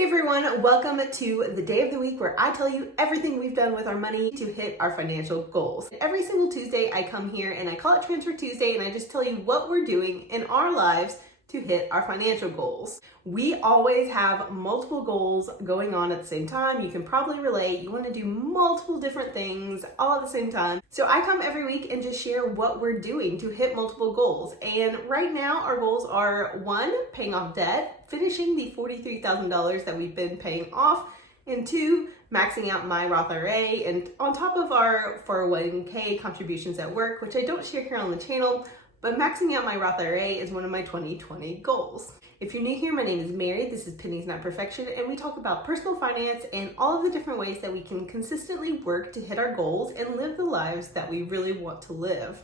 Hey everyone, welcome to the day of the week where I tell you everything we've done with our money to hit our financial goals. Every single Tuesday I come here and I call it Transfer Tuesday and I just tell you what we're doing in our lives to hit our financial goals. We always have multiple goals going on at the same time. You can probably relate. You want to do multiple different things all at the same time. So I come every week and just share what we're doing to hit multiple goals. And right now our goals are 1, paying off debt, finishing the $43,000 that we've been paying off, and 2, maxing out my Roth IRA, and on top of our 401k contributions at work, which I don't share here on the channel, but maxing out my Roth IRA is one of my 2020 goals. If you're new here, my name is Mary. This is Pennies Not Perfection, and we talk about personal finance and all of the different ways that we can consistently work to hit our goals and live the lives that we really want to live.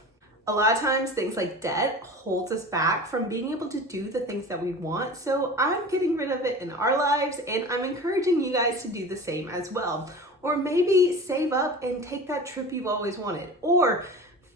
A lot of times things like debt holds us back from being able to do the things that we want, so I'm getting rid of it in our lives, and I'm encouraging you guys to do the same as well. Or maybe save up and take that trip you've always wanted, or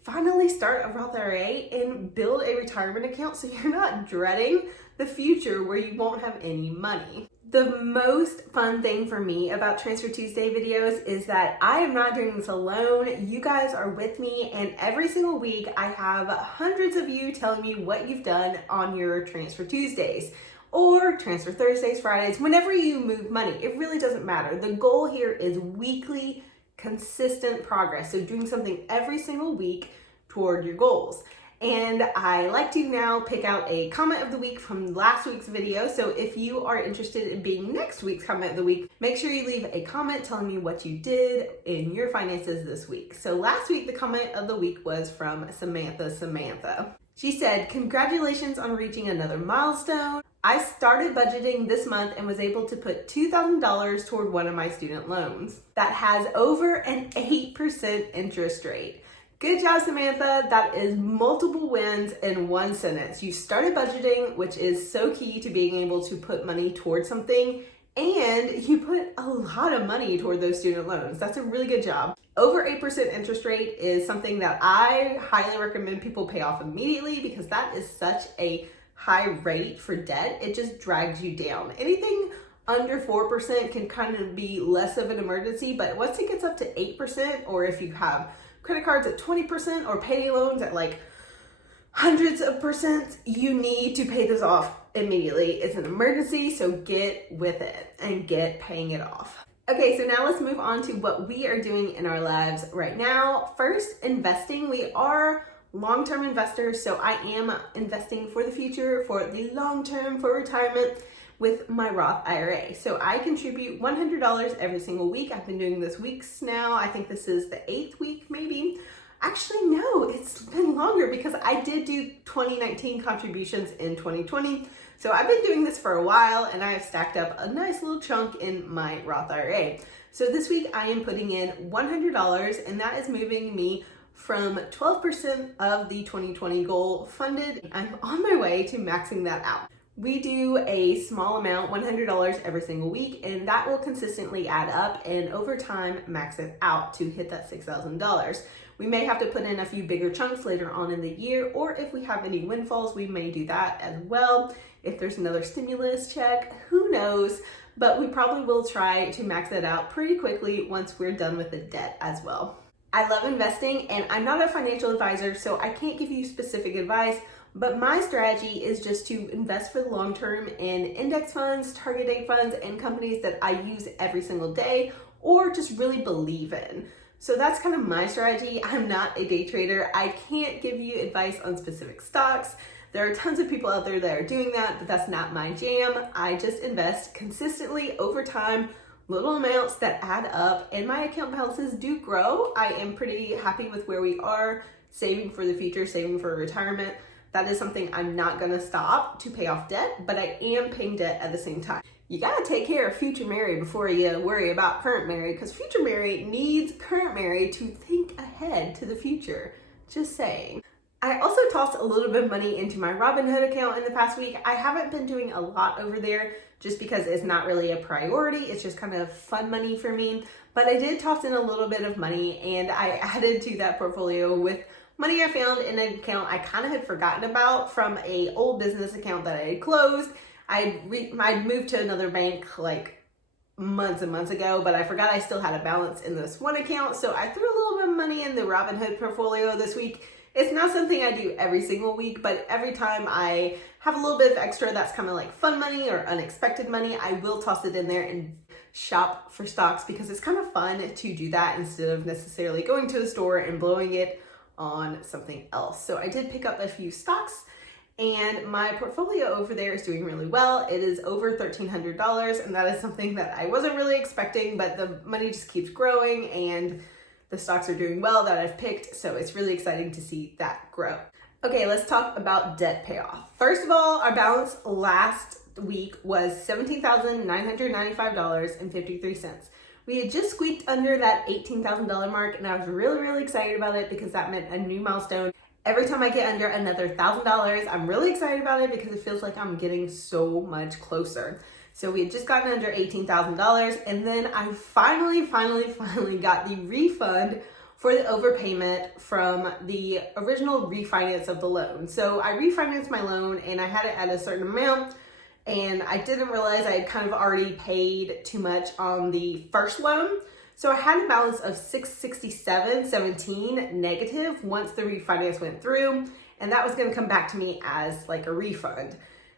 finally start a Roth IRA and build a retirement account so you're not dreading the future where you won't have any money. The most fun thing for me about Transfer Tuesday videos is that I am not doing this alone. You guys are with me, and every single week I have hundreds of you telling me what you've done on your Transfer Tuesdays or Transfer Thursdays, Fridays, whenever you move money. It really doesn't matter. The goal here is weekly consistent progress. So doing something every single week toward your goals. And I like to now pick out a comment of the week from last week's video. So if you are interested in being next week's comment of the week, make sure you leave a comment telling me what you did in your finances this week. So last week, the comment of the week was from Samantha. She said, "Congratulations on reaching another milestone. I started budgeting this month and was able to put $2,000 toward one of my student loans that has over an 8% interest rate." Good job, Samantha. That is multiple wins in one sentence. You started budgeting, which is so key to being able to put money towards something, and you put a lot of money toward those student loans. That's a really good job. Over 8% interest rate is something that I highly recommend people pay off immediately because that is such a high rate for debt. It just drags you down. Anything under 4% can kind of be less of an emergency, but once it gets up to 8%, or if you have credit cards at 20% or payday loans at like hundreds of percent, you need to pay this off immediately. It's an emergency, so get with it and get paying it off. Okay, so now let's move on to what we are doing in our lives right now. First, investing. We are long-term investors, so I am investing for the future, for the long term, for retirement with my Roth IRA. So I contribute $100 every single week. I've been doing this weeks now. I think this is the 8th week maybe. Actually, no, it's been longer because I did do 2019 contributions in 2020. So I've been doing this for a while and I have stacked up a nice little chunk in my Roth IRA. So this week I am putting in $100, and that is moving me from 12% of the 2020 goal funded. I'm on my way to maxing that out. We do a small amount, $100 every single week, and that will consistently add up and over time max it out to hit that $6,000. We may have to put in a few bigger chunks later on in the year, or if we have any windfalls, we may do that as well. If there's another stimulus check, who knows? But we probably will try to max it out pretty quickly once we're done with the debt as well. I love investing, and I'm not a financial advisor, so I can't give you specific advice, but my strategy is just to invest for the long term in index funds, target date funds, and companies that I use every single day or just really believe in. So that's kind of my strategy. I'm not a day trader. I can't give you advice on specific stocks. There are tons of people out there that are doing that, but that's not my jam. I just invest consistently over time, little amounts that add up, and my account balances do grow. I am pretty happy with where we are, saving for the future, saving for retirement. That is something I'm not gonna stop to pay off debt, but I am paying debt at the same time. You gotta take care of future Mary before you worry about current Mary, because future Mary needs current Mary to think ahead to the future. Just saying. I also tossed a little bit of money into my Robinhood account in the past week. I haven't been doing a lot over there just because it's not really a priority. It's just kind of fun money for me. But I did toss in a little bit of money, and I added to that portfolio with money I found in an account I kind of had forgotten about from an old business account that I had closed. I'd moved to another bank like months and months ago, but I forgot I still had a balance in this one account. So I threw a little bit of money in the Robinhood portfolio this week. It's not something I do every single week, but every time I have a little bit of extra that's kind of like fun money or unexpected money, I will toss it in there and shop for stocks because it's kind of fun to do that instead of necessarily going to a store and blowing it on something else. So I did pick up a few stocks and my portfolio over there is doing really well. It is over $1,300 and that is something that I wasn't really expecting, but the money just keeps growing and the stocks are doing well that I've picked. So it's really exciting to see that grow. Okay, let's talk about debt payoff. First of all, our balance last week was $17,995.53. We had just squeaked under that $18,000 mark and I was really excited about it because that meant a new milestone. Every time I get under another $1,000, I'm really excited about it because it feels like I'm getting so much closer. So we had just gotten under $18,000 and then I finally got the refund for the overpayment from the original refinance of the loan. So I refinanced my loan and I had it at a certain amount and I didn't realize I had kind of already paid too much on the first loan. So I had a balance of $667.17 negative once the refinance went through, and that was gonna come back to me as like a refund.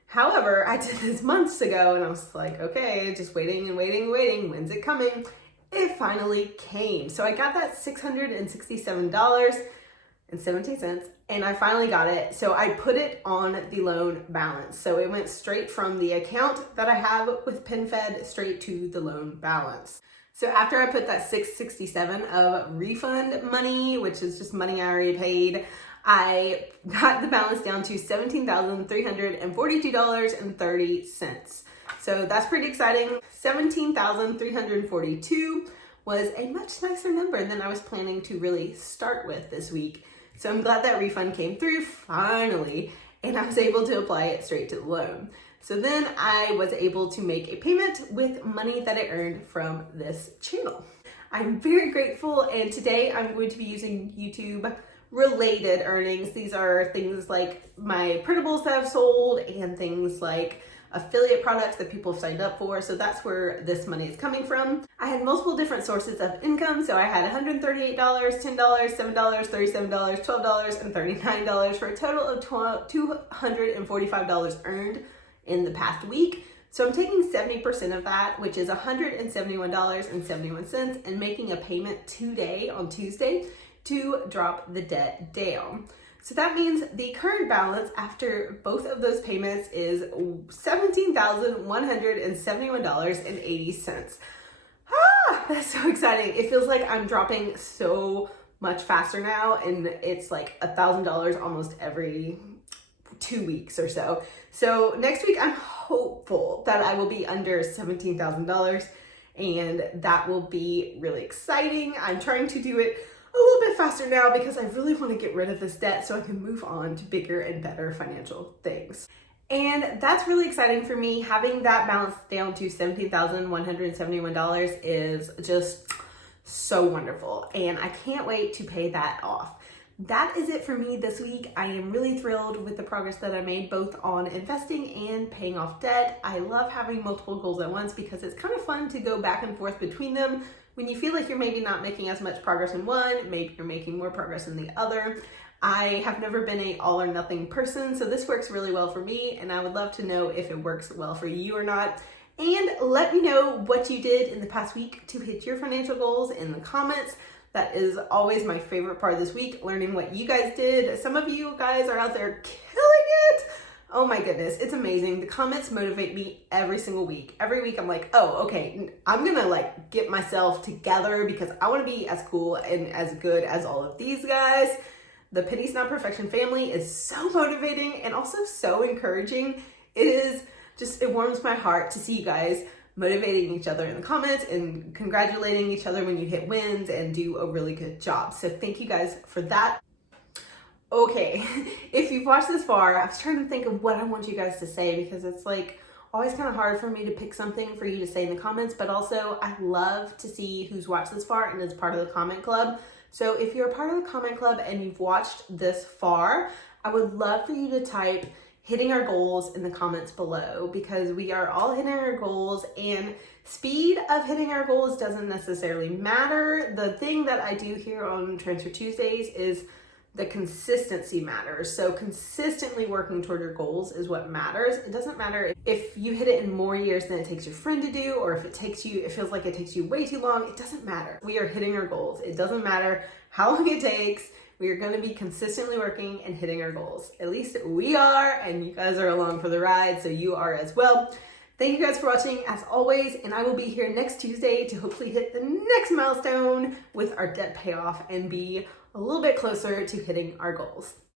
However, I did this months ago and I was like, okay, just waiting and waiting, when's it coming? It finally came. So I got that $667.17 and I finally got it. So I put it on the loan balance. So it went straight from the account that I have with PenFed straight to the loan balance. So after I put that $667 of refund money, which is just money I already paid, I got the balance down to $17,342.30. So that's pretty exciting. $17,342 was a much nicer number than I was planning to really start with this week. So I'm glad that refund came through finally, and I was able to apply it straight to the loan. So then I was able to make a payment with money that I earned from this channel. I'm very grateful, and today I'm going to be using YouTube related earnings. These are things like my printables that I've sold and things like affiliate products that people have signed up for. So that's where this money is coming from. I had multiple different sources of income. So I had $138, $10, $7, $37, $12, and $39 for a total of $245 earned in the past week. So I'm taking 70% of that, which is $171.71, and making a payment today on Tuesday to drop the debt down. So that means the current balance after both of those payments is $17,171.80. That's so exciting. It feels like I'm dropping so much faster now, and it's like $1,000 almost every 2 weeks or so. So next week, I'm hopeful that I will be under $17,000, and that will be really exciting. I'm trying to do it a little bit faster now because I really want to get rid of this debt so I can move on to bigger and better financial things. And that's really exciting for me. Having that balance down to $17,171 is just so wonderful, and I can't wait to pay that off. That is it for me this week. I am really thrilled with the progress that I made both on investing and paying off debt. I love having multiple goals at once because it's kind of fun to go back and forth between them. When you feel like you're maybe not making as much progress in one, maybe you're making more progress in the other. I have never been an all or nothing person, so this works really well for me, and I would love to know if it works well for you or not. And let me know what you did in the past week to hit your financial goals in the comments. That is always my favorite part of this week, learning what you guys did. Some of you guys are out there killing it. Oh my goodness, it's amazing. The comments motivate me every single week. Every week I'm like, oh, okay, I'm gonna like get myself together because I wanna be as cool and as good as all of these guys. The Penny's Not Perfection family is so motivating and also so encouraging. It warms my heart to see you guys motivating each other in the comments and congratulating each other when you hit wins and do a really good job. So thank you guys for that. Okay, if you've watched this far, I was trying to think of what I want you guys to say because it's like always kind of hard for me to pick something for you to say in the comments, but also I love to see who's watched this far and is part of the comment club. So if you're a part of the comment club and you've watched this far, I would love for you to type hitting our goals in the comments below, because we are all hitting our goals, and speed of hitting our goals doesn't necessarily matter. The thing that I do here on Transfer Tuesdays is the consistency matters. So consistently working toward your goals is what matters. It doesn't matter if you hit it in more years than it takes your friend to do, or if it feels like it takes you way too long. It doesn't matter. We are hitting our goals. It doesn't matter how long it takes. We are going to be consistently working and hitting our goals. At least we are, and you guys are along for the ride, so you are as well. Thank you guys for watching as always, and I will be here next Tuesday to hopefully hit the next milestone with our debt payoff and be a little bit closer to hitting our goals.